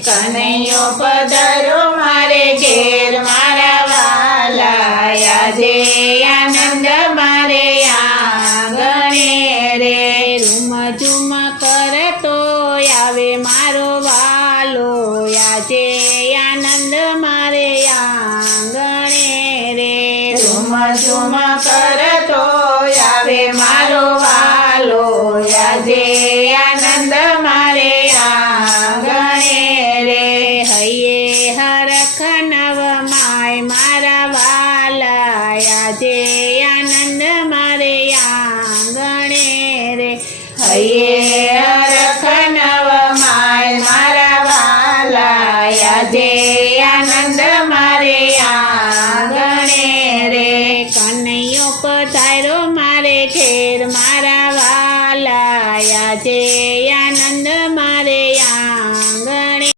કનૈયો પધારો મારે ઘેર મારા વાલા, આજે આનંદ મારે આંગણે રે. રૂમ ઝુમ કરતો આવે મારો વાલો, આજે